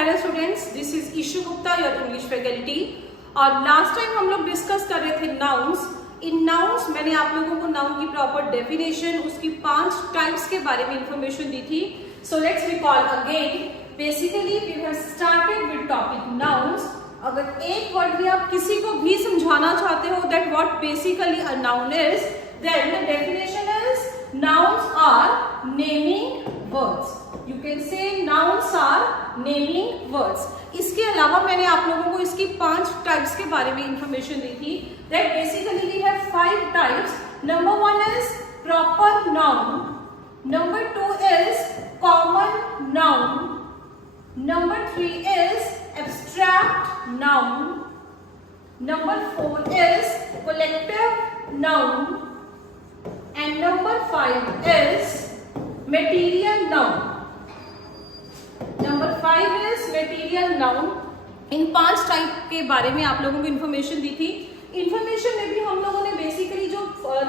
Hello students, this is Ishu Gupta, your English faculty. और last time हम लोग डिस्कस कर रहे थे नाउन्स। इन नाउन्स मैंने आप लोगों को नाउन की प्रॉपर डेफिनेशन, उसकी 5 टाइप्स के बारे में इंफॉर्मेशन दी थी। So let's recall again. Basically we have started with topic nouns. अगर एक वर्ड में आप किसी को भी समझाना चाहते हो that what basically a noun is, then the definition is nouns are naming words. You can say nouns are naming words. इसके अलावा मैंने आप लोगों को इसकी 5 टाइप्स के बारे में इंफॉर्मेशन दी थी। That basically we have 5 types. Number 1 is proper noun. Number 2 is common noun. Number 3 is abstract noun. Number 4 is collective noun. And number 5 is material noun. Number 5 is material noun. In 5 type के बारे में आप लोगों को information दी थी। Information में भी हम लोगों ने बेसिकली जो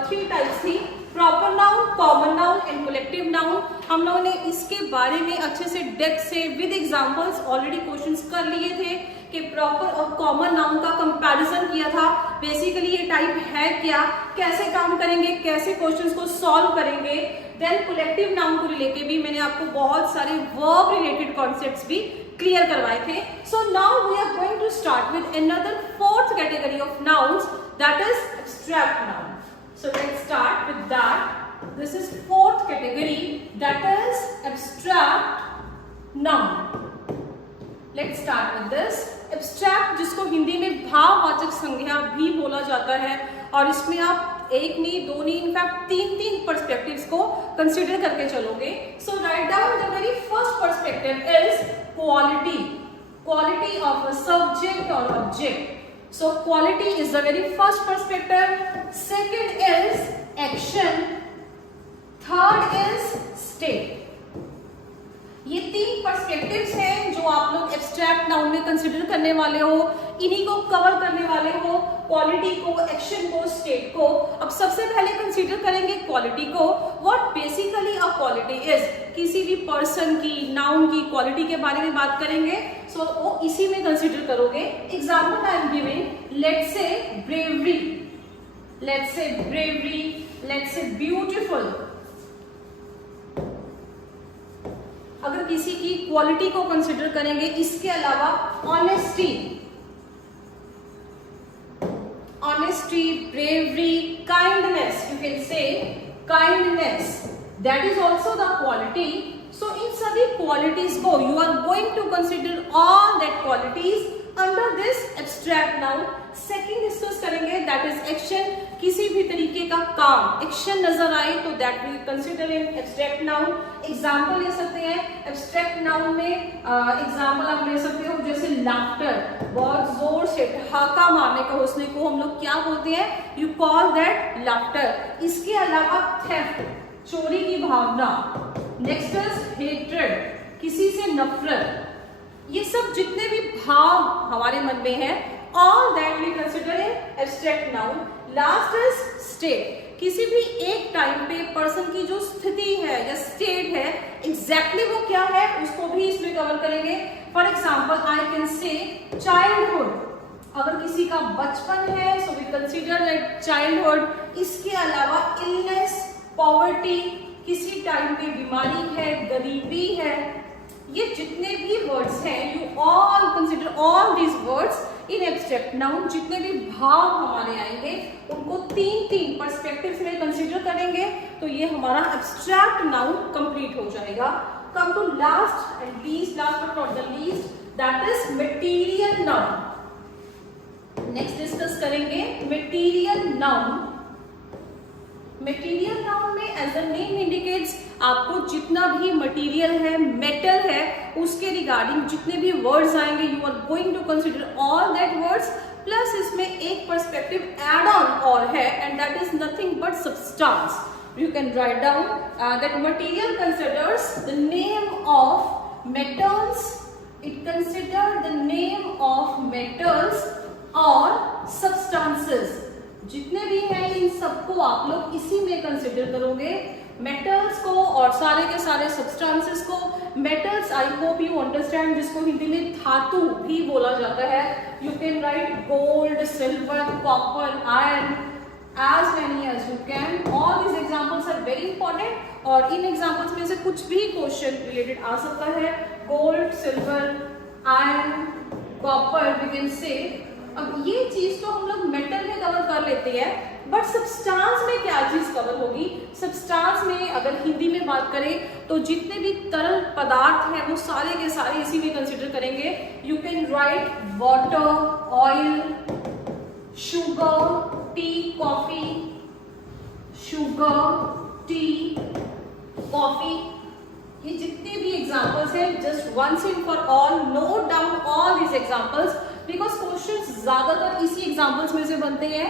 3 टाइप्स थी, proper noun, common noun and collective noun, हम लोगों ने इसके बारे में अच्छे से डेप्थ से विद एग्जांपल्स ऑलरेडी क्वेश्चंस कर लिए थे कि प्रॉपर और कॉमन नाउन का कंपैरिजन किया था। बेसिकली ये टाइप है क्या, कैसे काम करेंगे, कैसे क्वेश्चंस को सॉल्व करेंगे। देन कलेक्टिव नाउन को लेके भी मैंने आपको बहुत सारे वर्ब रिलेटेड कॉन्सेप्ट्स भी क्लियर करवाए थे। So now we are going to start with another 4th category of nouns, that is abstract noun. So let's start with that. This is 4th category, that is abstract noun. Let's start with this. Abstract, जिसको हिंदी में भाववाचक संज्ञा भी बोला जाता है, और इसमें आप एक नहीं, दो नहीं, इनफैक्ट 3 पर्सपेक्टिव्स को कंसीडर करके चलोगे। So write down the very first perspective is quality, quality of a subject और object. So quality is the very first perspective. Second is action, third is state. ये 3 पर्सपेक्टिव्स हैं जो आप लोग abstract noun में consider करने वाले हो। इन्हीं को कवर करने वाले हो, क्वालिटी को, एक्शन को, स्टेट को। अब सबसे पहले कंसीडर करेंगे क्वालिटी को। What basically a quality is, किसी भी पर्सन की, नाउन की क्वालिटी के बारे में बात करेंगे। सो वो इसी में कंसीडर करोगे। Example I am giving, let's say bravery, let's say bravery, let's say beautiful. अगर किसी की क्वालिटी को कंसीडर करेंगे, इसके अलावा honesty, honesty, bravery, kindness, you can say kindness, that is also the quality. So इन सभी क्वालिटीज को you are going to consider all that qualities under this abstract noun. Second discuss करेंगे, that is action. किसी भी तरीके का काम, action नजर आए तो that we consider in abstract noun. Example ले सकते हैं एब्स्ट्रैक्ट नाउन में। एग्जाम्पल आप ले सकते हो जैसे लाफ्टर, बहुत जोर से ठहाका मारने का हौसले को हम लोग क्या बोलते हैं, यू कॉल दैट लाफ्टर। इसके अलावा थेफ्ट, चोरी की भावना। नेक्स्ट इज हेट्रेड, किसी से नफरत। ये सब जितने भी भाव हमारे मन में है, all that we consider in abstract noun. Last is state, किसी भी एक टाइम पे पर्सन की जो स्थिति है या स्टेट है, एग्जैक्टली वो क्या है, उसको भी इसमें कवर करेंगे। For example I can say childhood, अगर किसी का बचपन है so we consider like childhood. इसके अलावा इलनेस, पॉवर्टी, किसी टाइम पे बीमारी है, गरीबी है। ये जितने भी वर्ड्स हैं, you all consider all these words in abstract noun. जितने भी भाव हमारे आएंगे उनको 3 पर्सपेक्टिव्स में कंसीडर करेंगे, तो ये हमारा एब्स्ट्रैक्ट नाउन कंप्लीट हो जाएगा। Come to last and least, last but not the least, that is material noun. Next discuss करेंगे मटेरियल नाउन। मटेरियल नाउन में एज द नेम इंडिकेट्स, आपको जितना भी मटेरियल है, मेटल है, उसके रिगार्डिंग जितने भी वर्ड्स आएंगे you are going to consider all that words. Plus इसमें एक पर्सपेक्टिव एड ऑन और है, and that is nothing but substance. You can write down that material considers the name of metals, it consider the name of metals और substances. जितने भी हैं इन सबको आप लोग इसी में कंसिडर करोगे। मेटल्स को और सारे के सारे सब्सटेंसेस को। Metals I hope you understand, जिसको हिंदी में धातु भी बोला जाता है। You can right gold, silver, copper, iron, as many as you can. All these examples are very important और इन examples में से कुछ भी क्वेश्चन रिलेटेड आ सकता है। Gold, silver, iron, copper we can say. अब ये चीज तो हम लोग मेटल में कवर कर लेते हैं, बट सब्सटेंस में क्या चीज कवर होगी? सब्सटेंस में अगर हिंदी में बात करें तो जितने भी तरल पदार्थ हैं वो सारे के सारे इसी में कंसिडर करेंगे। You can write water, oil, sugar, tea, coffee, sugar, tea, coffee, ये जितने भी एग्जांपल्स हैं, just once and for all note down all these examples, because questions ज्यादातर इसी एग्जांपल्स में से बनते हैं।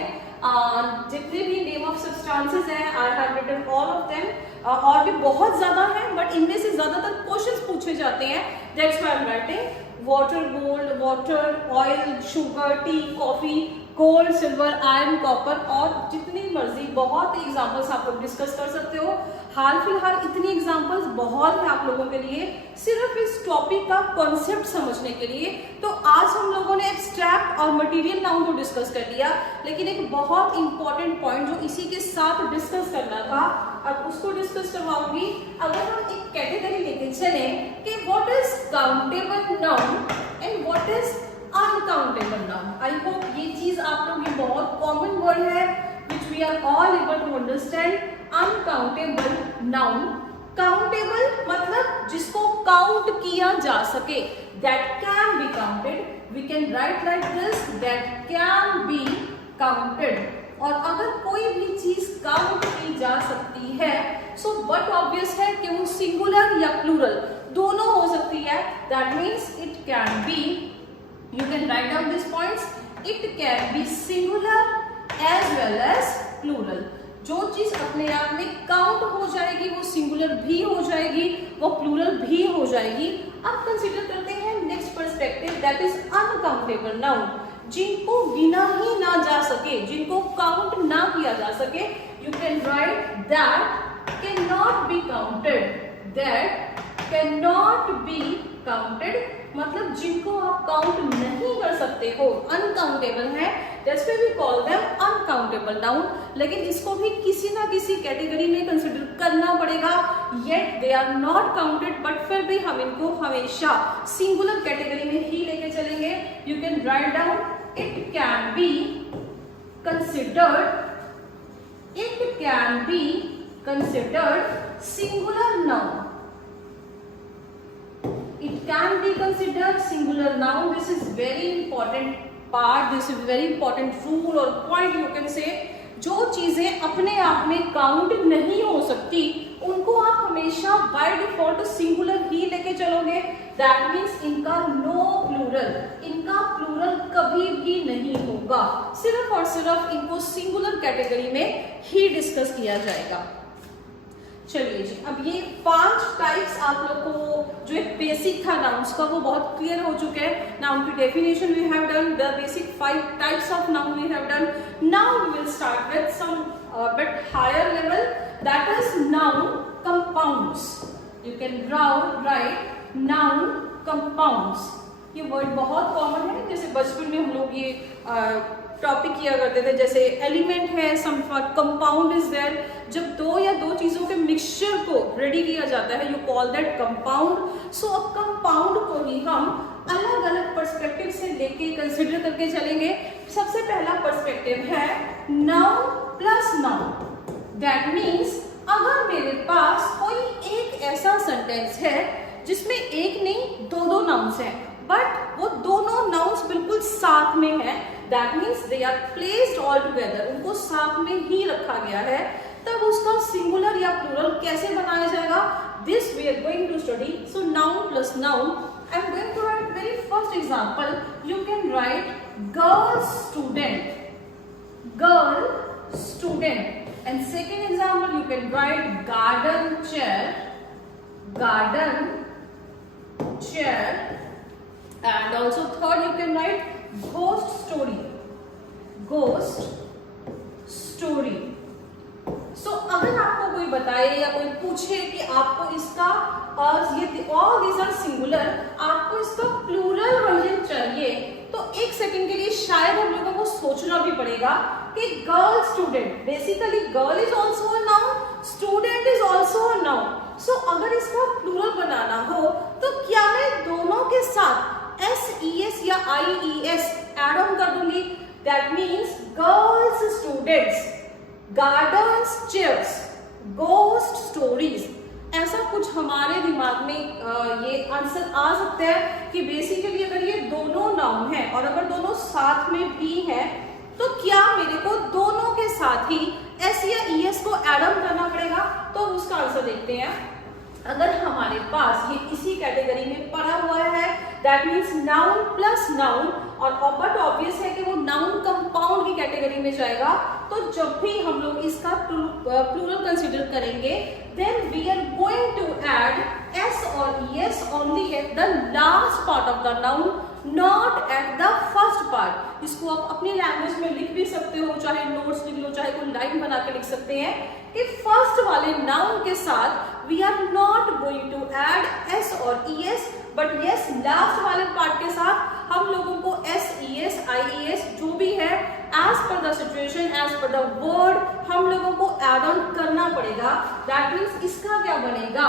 जितने भी नेम ऑफ सब्सटेंसेस हैं, I have written all of them, और भी बहुत ज्यादा हैं, बट इनमें से ज्यादातर क्वेश्चंस पूछे जाते हैं। That's why I am writing water, gold, water, oil, sugar, tea, coffee, gold, silver, iron, copper, और जितनी मर्जी बहुत एग्जांपल्स आप लोग डिस्कस कर सकते हो। हाल फिलहाल इतनी एग्जांपल्स बहुत है आप लोगों के लिए, सिर्फ इस टॉपिक का कॉन्सेप्ट समझने के लिए। तो आज हम लोगों ने एब्स्ट्रैक्ट और मटेरियल नाउन को डिस्कस कर लिया, लेकिन एक बहुत इंपॉर्टेंट पॉइंट जो इसी के साथ डिस्कस करना था, अब उसको डिस्कस करवाऊंगी। अगर हम एक कैटेगरी लेके चले कि what is countable noun and what is uncountable noun. I hope ये चीज आप लोग, ये बहुत कॉमन वर्ड है which we are all able to understand. Uncountable noun, countable मतलब जिसको काउंट किया जा सके, that can be counted. We can write like this, that can be counted. और अगर कोई भी चीज काउंट की जा सकती है, so but obvious है कि वो सिंगुलर या प्लूरल दोनों हो सकती है। That means it can be, you can write down these points, it can be singular as well as plural. जो चीज अपने आप में काउंट हो जाएगी वो सिंगुलर भी हो जाएगी, वो प्लूरल भी हो जाएगी। अब कंसीडर करते हैं next perspective, that is uncountable noun, जिनको गिना ही ना जा सके, जिनको काउंट ना किया जा सके। You can right that can not be counted, that can not be counted मतलब जिनको आप काउंट नहीं कर सकते हो, अनकाउंटेबल है, that's why we call them uncountable noun. लेकिन इसको भी किसी ना किसी कैटेगरी में कंसिडर करना पड़ेगा, yet they are not counted, but फिर भी हम इनको हमेशा सिंगुलर कैटेगरी में ही लेके चलेंगे। You can write down, it can be considered, it can be considered singular noun, it can be considered singular noun. This is very important part, this is very important rule or point you can say. जो चीजें अपने आप में count नहीं हो सकती उनको आप हमेशा बाय डिफॉल्ट सिंगुलर ही लेके चलोगे। दैट मीन्स इनका नो प्लूरल, इनका प्लूरल कभी भी नहीं होगा, सिर्फ और सिर्फ इनको सिंगुलर कैटेगरी में ही डिस्कस किया जाएगा। चलिए जी, अब ये 5 टाइप्स आप लोग को जो एक बेसिक था नाउन्स का वो बहुत क्लियर हो चुके हैं। नाउन की definition we have done, the basic 5 types of noun we have done. Now we will start with some bit higher level, that is noun compounds. You can write noun compounds. ये word बहुत common है, जैसे बचपन में हम लोग ये topic किया करते थे, जैसे एलिमेंट है, सम कंपाउंड इज देयर। जब दो या दो चीजों के मिक्सचर को रेडी किया जाता है, यू कॉल दैट कंपाउंड। सो अब कंपाउंड को ही हम अलग अलग पर्सपेक्टिव से लेके कंसिडर करके चलेंगे। सबसे पहला पर्सपेक्टिव है noun plus noun. That means अगर मेरे पास कोई एक ऐसा सेंटेंस है जिसमें एक नहीं दो नाउन्स हैं, बट वो दोनों नाउन्स बिल्कुल साथ में है, that means they are placed all together, उनको साथ में ही रखा गया है, तब उसका सिंगुलर या प्लूरल कैसे बनाया जाएगा, this we are going to study. So noun plus noun, I am going to write very first example. You can write girl student, girl student, and second example you can write garden chair, garden chair, and also third you can write ghost story, ghost story. So अगर आपको कोई बताए या कोई पूछे कि आपको इसका ये ऑल दीज आर सिंगुलर, आपको इसका प्लूरल वर्जन चाहिए, तो एक सेकंड के लिए शायद हम लोगों को सोचना भी पड़ेगा कि girl student, basically girl is also a noun, student is also a noun. So अगर इसका प्लूरल बनाना हो तो क्या मैं दोनों के साथ SES या IES एड ऑन कर दूंगी? That means girls students, gardens chairs, ghost stories, ऐसा कुछ हमारे दिमाग में ये आंसर आ सकता है कि बेसिकली अगर ये दोनों नाउन है और अगर दोनों साथ में भी है तो क्या मेरे को दोनों के साथ ही S या ES को एड ऑन करना पड़ेगा? तो उसका आंसर देखते हैं। अगर हमारे पास ये इसी कैटेगरी में पड़ा हुआ है, that means noun plus noun, और बट ऑब्वियस है कि वो नाउन कंपाउंड की कैटेगरी में जाएगा, तो जब भी हम लोग इसका प्लूरल कंसीडर करेंगे then we are going to add S और ES only at the last part of the noun, not at the first part. इसको आप अपनी लैंग्वेज में लिख भी सकते हो, चाहे नोट्स लिख लो, चाहे कोई लाइन बना के लिख सकते हैं कि फर्स्ट वाले नाउन के साथ we are not going to add S और ES, बट यस लास्ट वाले पार्ट के साथ हम लोगों को SES IES जो भी है as per the situation, as per the word हम लोगों को एड ऑन करना पड़ेगा। दैट मीन्स इसका क्या बनेगा?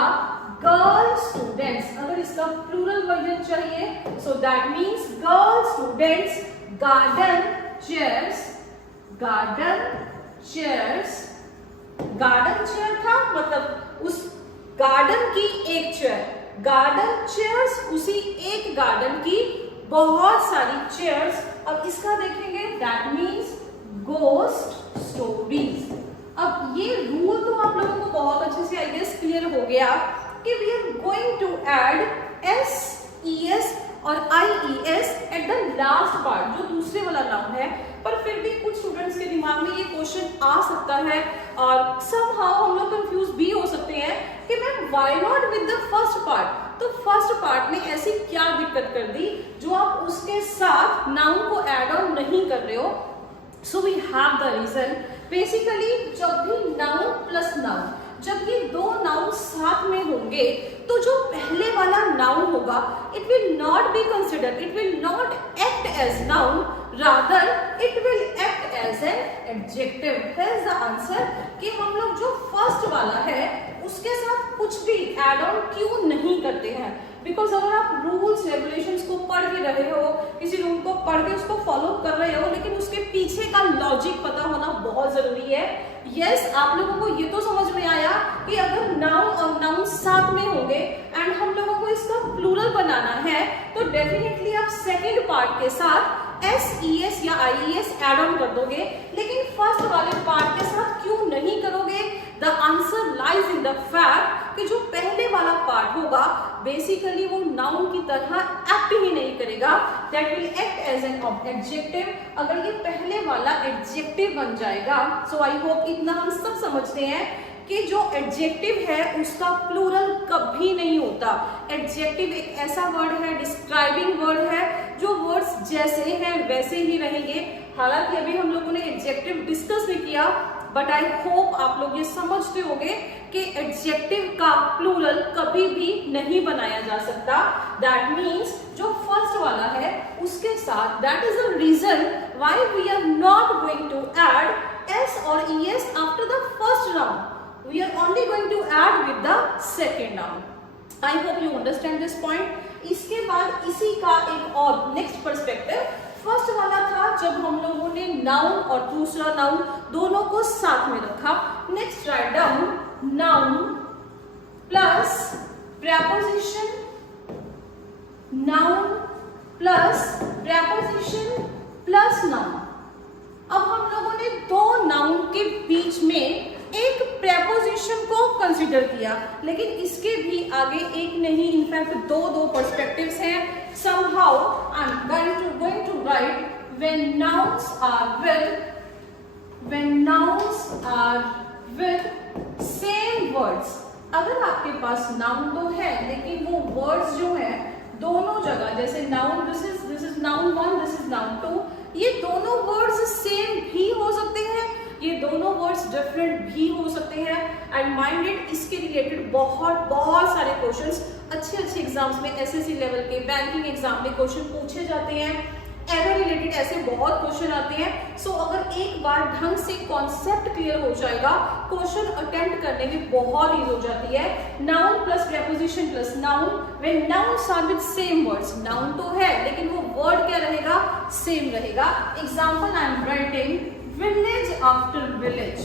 Girl students. अगर इसका प्लूरल वर्जन चाहिए so that means girl students, garden chairs, garden chairs, garden chair था मतलब उस गार्डन की एक चेयर, गार्डन चेयर्स उसी एक गार्डन की बहुत सारी चेयर्स। अब इसका देखेंगे दैट मीन्स गोस्ट स्टोरीज। अब ये रूल तो आप लोगों को बहुत अच्छे से आई गेस क्लियर हो गया कि we are going to add SES और IES at the last part, जो दूसरे वाला नाउन है। पर फिर भी कुछ स्टूडेंट्स के दिमाग में ये क्वेश्चन आ सकता है और समहाउ हम लोग कंफ्यूज भी हो सकते हैं कि ma'am why not with the first part? तो फर्स्ट पार्ट ने ऐसी क्या दिक्कत कर दी जो आप उसके साथ नाउन को ऐड ऑन नहीं कर रहे हो? So we have the reason. Basically जब भी नाउन प्लस नाउन, जब ये दो नाउन साथ में होंगे तो जो पहले वाला नाउन होगा it will not be considered, it will not act as noun, rather it will act as an adjective. That is the answer कि हम लोग जो फर्स्ट वाला है उसके साथ कुछ भी एड ऑन क्यों नहीं करते हैं? बिकॉज अगर आप रूल्स रेगुलेशंस को पढ़ भी रहे हो, किसी रूल को पढ़ के उसको फॉलो कर रहे हो, लेकिन उसके पीछे का लॉजिक पता होना बहुत जरूरी है। यस आप लोगों को ये तो समझ में आया कि अगर नाउन और नाउन साथ में होंगे एंड हम लोगों को इसका प्लूरल बनाना है तो डेफिनेटली आप सेकेंड पार्ट के साथ SES या IES एड ऑन कर दोगे, लेकिन फर्स्ट वाले पार्ट के साथ क्यों नहीं करोगे? The answer lies in the fact कि जो पहले वाला पार्ट होगा बेसिकली वो नाउन की तरह एक्ट ही नहीं करेगा, that will act as an adjective. अगर ये पहले वाला एडजेक्टिव बन जाएगा, सो आई होप इतना हम सब समझते हैं कि जो एडजेक्टिव है उसका प्लूरल कभी नहीं होता। एडजेक्टिव एक ऐसा वर्ड है, डिस्क्राइबिंग वर्ड है, जो वर्ड्स जैसे हैं वैसे ही रहेंगे। हालांकि अभी हम लोगों ने एडजेक्टिव डिस्कस नहीं किया, बट आई होप आप लोग ये समझते होंगे कि एडजेक्टिव का प्लूरल कभी भी नहीं बनाया जा सकता। दैट मीन्स जो फर्स्ट वाला है उसके साथ, that is the reason why we are not going to add S और ES after the first round, we are only going to add with the second noun. I hope you understand this point. इसके बाद इसी का एक और next perspective, first वाला था जब हम लोगों ने नाउन और दूसरा नाउन दोनों को साथ में रखा। Next write down noun plus preposition, noun plus preposition plus noun. अब हम लोगों ने दो नाउन के बीच में एक प्रेपोजिशन को कंसीडर किया, लेकिन इसके भी आगे एक नहीं, इनफैक्ट दो पर्सपेक्टिव्स हैं। somehow I'm going to write when nouns are with same words। अगर आपके पास नाउन तो है लेकिन वो वर्ड्स जो है दोनों जगह, जैसे noun this is noun 1, this is noun 2, ये दोनों वर्ड्स सेम भी हो सकते हैं ये दोनों वर्ड्स डिफरेंट भी हो सकते हैं एंड माइंडेड इसके रिलेटेड बहुत सारे क्वेश्चंस अच्छे एग्जाम्स में एसएससी लेवल के बैंकिंग एग्जाम में क्वेश्चन पूछे जाते हैं। एरर रिलेटेड ऐसे बहुत क्वेश्चन आते हैं। सो अगर एक बार ढंग से कॉन्सेप्ट क्लियर हो जाएगा, क्वेश्चन अटेम्प्ट करने में बहुत ईजी हो जाती है। Noun plus preposition plus noun, when nouns are with same words, noun तो है लेकिन वो वर्ड क्या रहेगा, सेम रहेगा। Example I am writing village after village,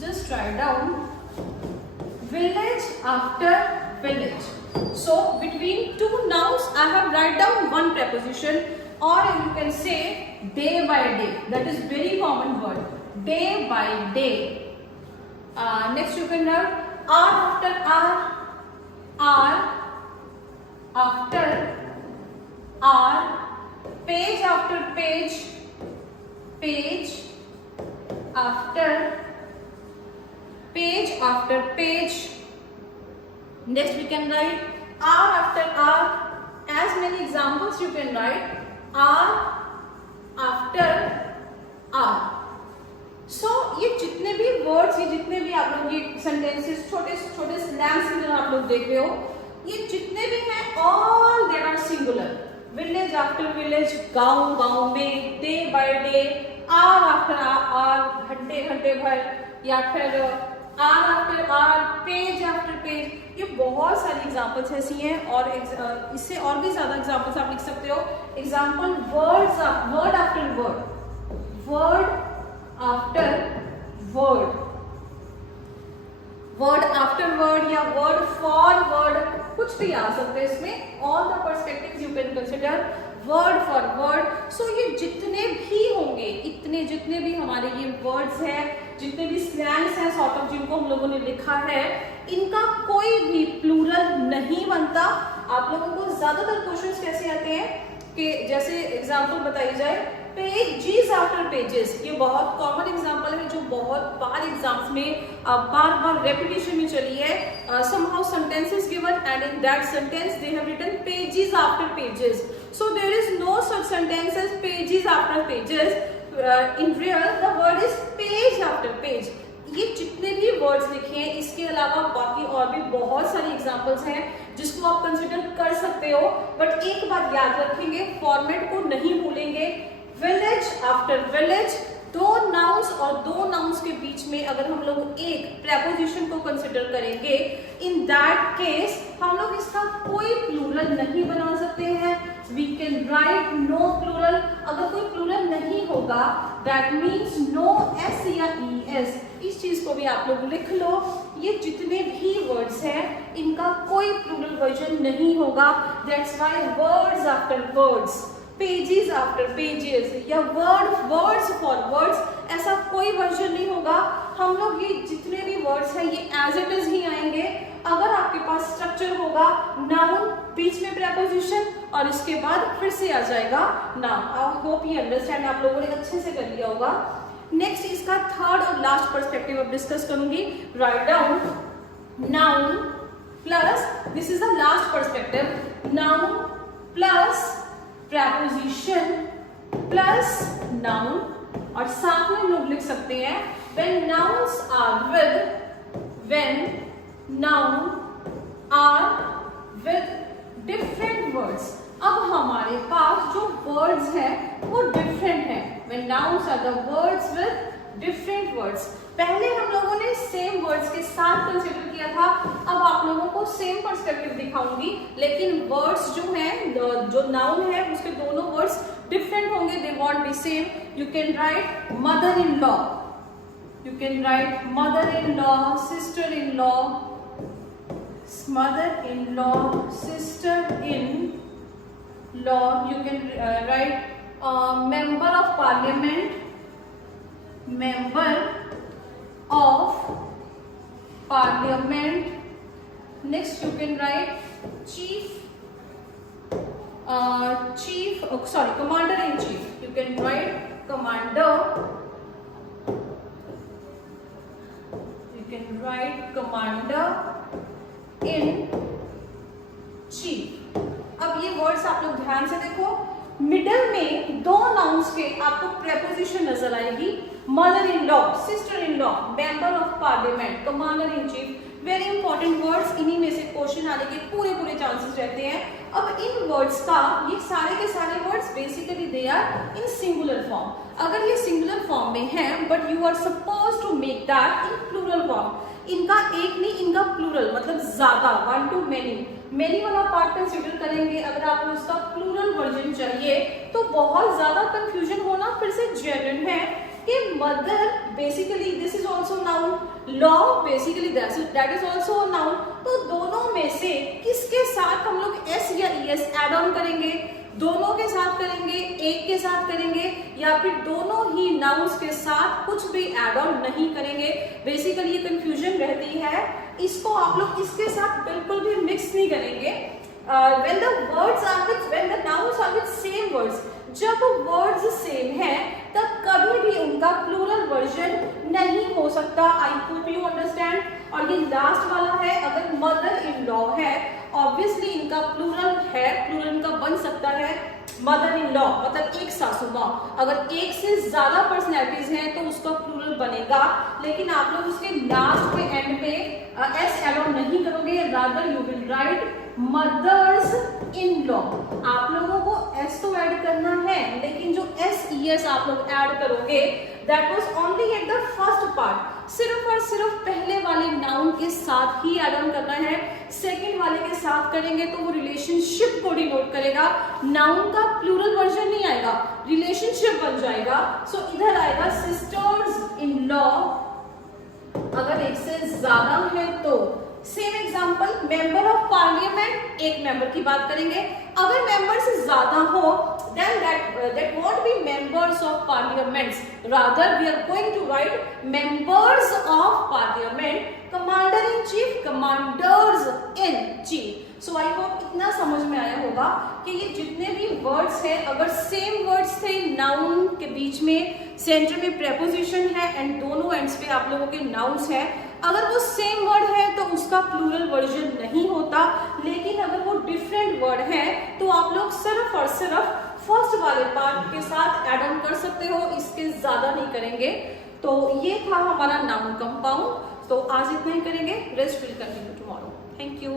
just write down village after village. So between two nouns I have write down one preposition, or you can say day by day, that is very common word, day by day. Next you can write hour after hour, hour after hour, page after page, page after page. Next we can write hour after hour. As many examples you can write hour after hour. So ये जितने भी words, ये जितने भी आप लोग ये sentences, छोटे slangs की तरह आप लोग देख रहे हो, ये जितने भी हैं all they are singular. Village after village, गाँव में, day by day, hour after hour, घंटे भर, या फिर hour after hour, page after page, ये बहुत सारी एग्जाम्पल्स ऐसी हैं और इससे और भी ज्यादा एग्जाम्पल्स आप लिख सकते हो। Example word after word, word after word, word after word या वर्ड फॉर वर्ड, कुछ भी आ सकते हैं इसमें। All the perspectives you can consider word for word. So ये जितने भी होंगे, इतने जितने भी हमारे ये वर्ड्स हैं, जितने भी स्लैंग्स हैं सॉर्ट ऑफ जिनको हम लोगों ने लिखा है, इनका कोई भी प्लूरल नहीं बनता। आप लोगों को ज्यादातर क्वेश्चंस कैसे आते हैं कि जैसे एग्जांपल बताई जाए पेजेस आफ्टर पेजेस, ये बहुत कॉमन एग्जांपल है जो बहुत बार एग्जाम्स में बार रेपिटेशन में चली है। somehow sentences given and in that sentence they have written pages after pages, so there is no such sentence as pages after pages. In real the word is page after page. ये जितने भी words लिखे हैं, इसके अलावा बाकी और भी बहुत सारी एग्जांपल्स हैं जिसको आप कंसिडर कर सकते हो। बट एक बात याद रखेंगे, फॉर्मेट को नहीं भूलेंगे। विलेज आफ्टर विलेज, दो नाउन्स और दो नाउन्स के बीच में अगर हम लोग एक प्रेपोजिशन को कंसिडर करेंगे, इन दैट केस हम लोग इसका कोई प्लूरल नहीं बना सकते हैं। We can write no plural. अगर कोई प्लूरल नहीं होगा दैट मीन्स नो एस या ई एस। इस चीज को भी आप लोग लिख लो। ये जितने भी वर्ड्स हैं इनका कोई प्लूरल वर्जन नहीं होगा। That's why words after words, pages after pages या वर्ड्स फॉर वर्ड्स, ऐसा कोई वर्जन नहीं होगा। हम लोग ये जितने भी वर्ड्स हैं ये एज इट इज ही आएंगे। अगर आपके पास स्ट्रक्चर होगा, नाउन बीच में प्रेपोजिशन और इसके बाद फिर से आ जाएगा noun. I hope you understand, आप लोगों ने अच्छे से कर लिया होगा। नेक्स्ट इसका थर्ड और लास्ट पर्सपेक्टिव अब डिस्कस करूंगी। Write down noun plus, this is the last perspective, noun plus preposition plus noun, और साथ में लोग लिख सकते हैं when nouns are with different words। अब हमारे पास जो words हैं वो different हैं। when nouns are the words with different words, पहले हम लोगों ने सेम वर्ड्स के साथ कंसिडर किया था, अब आप लोगों को सेम पर्सपेक्टिव दिखाऊंगी, लेकिन वर्ड्स जो हैं, जो नाउन है उसके दोनों वर्ड्स डिफरेंट होंगे, they want B same. You can right mother in law, you can right mother in law, sister in law, mother in law, sister in law. You can right member of parliament, member of parliament. Next you can write commander in chief. You can write commander. You can write commander in chief. अब ये words आप लोग ध्यान से देखो, middle में दो nouns के आपको प्रेपोजिशन नजर आएगी। Mother in law, sister in law, member of parliament, commander in chief, very important words, इन्हीं में से क्वेश्चन आने के पूरे चांसेस रहते हैं। अब इन वर्ड्स का, ये सारे के सारे words basically they are in singular form. अगर ये सिंगुलर फॉर्म में है but you are suppose to make that in plural form, इनका एक नहीं, इनका प्लूरल मतलब ज्यादा, वन टू मेनी वाला पार्ट कंसिडर करेंगे। अगर आपको इसका प्लूरल वर्जन चाहिए तो बहुत ज्यादा कंफ्यूजन होना फिर से जेन्युइन है कि mother basically this is also noun, law basically that is also noun. तो दोनों में से किसके साथ हम लोग एस या ईएस एड ऑन करेंगे? दोनों के साथ करेंगे, एक के साथ करेंगे, या फिर दोनों ही नाउन्स के साथ कुछ भी एड ऑन नहीं करेंगे? बेसिकली ये कंफ्यूजन रहती है, इसको आप लोग इसके साथ बिल्कुल भी मिक्स नहीं करेंगे। when the nouns are with same words, जब वर्ड्स सेम है तब कभी भी उनका प्लूरल वर्जन नहीं हो सकता। I hope you understand. और ये लास्ट वाला है, अगर मदर इन लॉ है ऑब्वियसली इनका प्लूरल है, प्लूरल इनका बन सकता है मदर इन लॉ, मतलब एक सासू माँ। अगर एक से ज्यादा पर्सनैलिटीज हैं तो उसका प्लूरल बनेगा, लेकिन आप लोग उसके लास्ट के एंड पे एस एड ऑन नहीं करोगे, rather you will write mother's in law. आप लोगों को एस तो ऐड करना है, लेकिन जो एस ई एस आप लोग ऐड करोगे that was only at the first part, सिर्फ और सिर्फ पहले वाले नाउन के साथ ही ऐड ऑन करना है। सेकंड वाले के साथ करेंगे तो वो रिलेशनशिप को डिनोट करेगा, नाउन का प्लूरल वर्जन नहीं आएगा, रिलेशनशिप बन जाएगा। सो इधर आएगा सिस्टर्स इन लॉ, अगर एक से ज्यादा है तो। Same example, member of parliament, एक मेंबर की बात करेंगे, अगर मेंबर से ज्यादा हो then that won't be members of parliaments, rather we are going to write members of parliament, commander in chief, commanders in chief। so I hope इतना समझ में आया होगा कि ये जितने भी वर्ड्स हैं, अगर सेम वर्ड्स थे, नाउन के बीच में सेंटर में प्रेपोजिशन है एंड दोनों एंड्स पे आप लोगों के नाउन्स है, अगर वो सेम वर्ड है तो उसका प्लूरल वर्जन नहीं होता। लेकिन अगर वो डिफरेंट वर्ड है तो आप लोग सिर्फ और सिर्फ फर्स्ट वाले पार्ट के साथ ऐड ऑन कर सकते हो, इसके ज्यादा नहीं करेंगे। तो ये था हमारा नाउन कंपाउंड। तो आज इतना ही करेंगे, rest will continue tomorrow. Thank you.